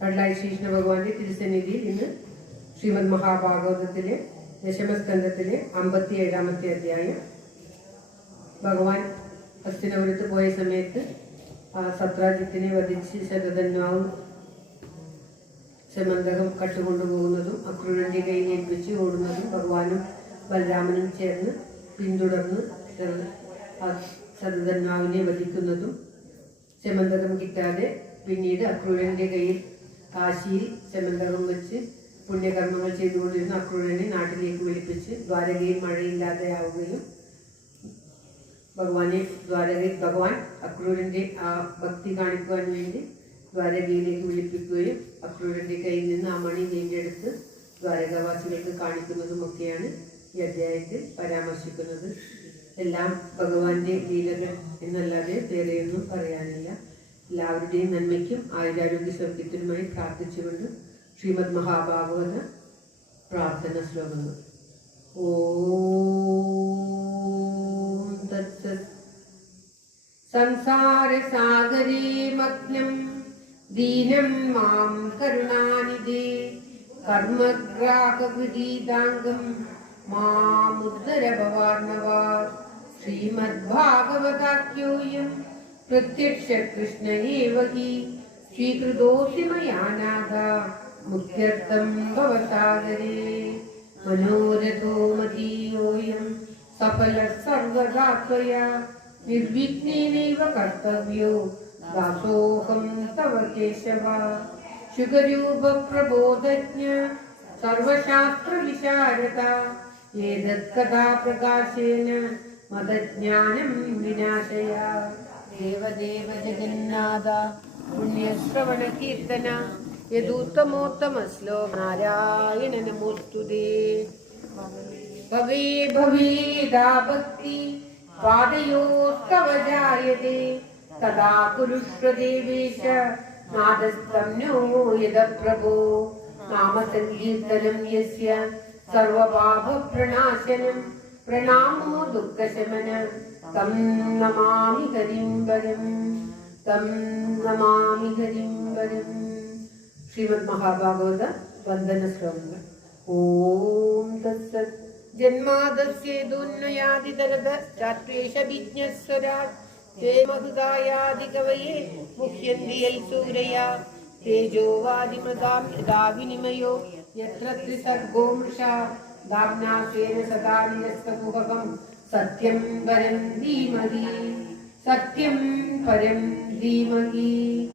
കടലായി ശ്രീകൃഷ്ണ ഭഗവാന്റെ തിരുസന്നിധിയിൽ ഇന്ന് ശ്രീമദ് മഹാഭാഗവതത്തിലെ ദശമസ്കന്ധത്തിലെ 57-ാമത്തെ അധ്യായം. ഭഗവാൻ ഹസ്തിനപുരത്ത് പോയ സമയത്ത് സത്രാജിത്തിനെ വധിച്ച് ശതധന്വാവും സമന്തകം കട്ടുകൊണ്ടുപോകുന്നതും അക്രൂരന്റെ കയ്യിൽ ഏൽപ്പിച്ച് ഓടുന്നതും ഭഗവാനും ബലരാമനും ചേർന്ന് പിന്തുടർന്ന് ശതധന്വാവിനെ വധിക്കുന്നതും സമന്തകം കിട്ടാതെ പിന്നീട് അക്രൂരന്റെ കയ്യിൽ കാശിയിൽ സമന്തകം വെച്ച് പുണ്യകർമ്മങ്ങൾ ചെയ്തുകൊണ്ടിരുന്ന അക്രൂരനെ നാട്ടിലേക്ക് വിളിപ്പിച്ച് ദ്വാരകയിൽ മഴയില്ലാതെയാവുകയും ഭഗവാൻ അക്രൂരന്റെ ആ ഭക്തി കാണിക്കുവാൻ വേണ്ടി ദ്വാരകയിലേക്ക് വിളിപ്പിക്കുകയും അക്രൂരന്റെ കയ്യിൽ നിന്ന് ആ മണി വീണ്ടെടുത്ത് ദ്വാരകാവാസികൾക്ക് കാണിക്കുന്നതുമൊക്കെയാണ് ഈ അധ്യായത്തിൽ പരാമർശിക്കുന്നത്. എല്ലാം ഭഗവാന്റെ ലീലകൾ എന്നല്ലാതെ വേറെയൊന്നും പറയാനില്ല. എല്ലാവരുടെയും നന്മയ്ക്കും ആയുരാരോഗ്യ സൗഖ്യത്തിനുമായി പ്രാർത്ഥിച്ചുകൊണ്ട് ശ്രീമദ് മഹാഭാഗവത പ്രാർത്ഥന ശ്ലോകങ്ങൾ. ഓം തത്സത്. സംസാര സാഗരേ മഗ്നം ദീനം മാം കരുണാനിധേ കർമ്മഗ്രാഹവിദീതാംഗം മാമുദ്ധര ഭവാർണവാ. ശ്രീമദ്ഭാഗവതാഖ്യോയം പ്രത്യക്ഷ കൃഷ്ണ ഏവ ഹി ശ്രീകൃതോऽസി മയാ നാഥ മുഖ്യർത്ഥം ഭവസാഗരേ. മനോരഥോ മതീയോയം സഫലഃ സർവദാ ത്വയാ നിർവിഘ്നേനൈവ കർത്തവ്യോ ദാസോഹം തവ കേശവ. ശുഗരൂപ പ്രബോധജ്ഞ സർവശാസ്ത്ര വിശാരദ ഏതത് കഥാ പ്രകാശേന മദജ്ഞാനം വിനാശയ. ദേവദേവ ജഗന്നാഥ പുണ്യശ്രവണ കീർത്തന യദുത്തമോത്തമ ശ്ലോക നാരായണ നമോസ്തുതേ. ഭവേ ഭവേദാ ഭക്തി പാദയോസ്തവ ജായതേ തദാ കുരുഷ്വ ദേവേശ നാദസ്തം നോ യദ പ്രഭോ. നാമസങ്കീർത്തനം യസ്യ സർവപാപ പ്രണാശനം പ്രണാമോ ദുഃഖശമന തം നമാമി ഹരിം വരം തം നമാമി ഹരിം വരം. ശ്രീമദ് മഹാഭാഗവത വന്ദന ശ്ലോകങ്ങൾ. ഓം തത്സത്. ജന്മാദസ്യേതുന്മയാദിതരതശ്ചാത്വേഷവിജ്ഞസ്വരാട് തേ മഹുദായാദികവയേ മുഹ്യന്തി യൽ സൂരയാ. തേജോ വാരിമൃതാം യഥാ വിനിമയോ യത്ര ത്രിസർഗോ മൃഷാ ധാമ്നാസേന സദാ നിരസ്തകുഹകം. സത്യം പരം ധീമഹി സത്യം പരം ധീമഹി.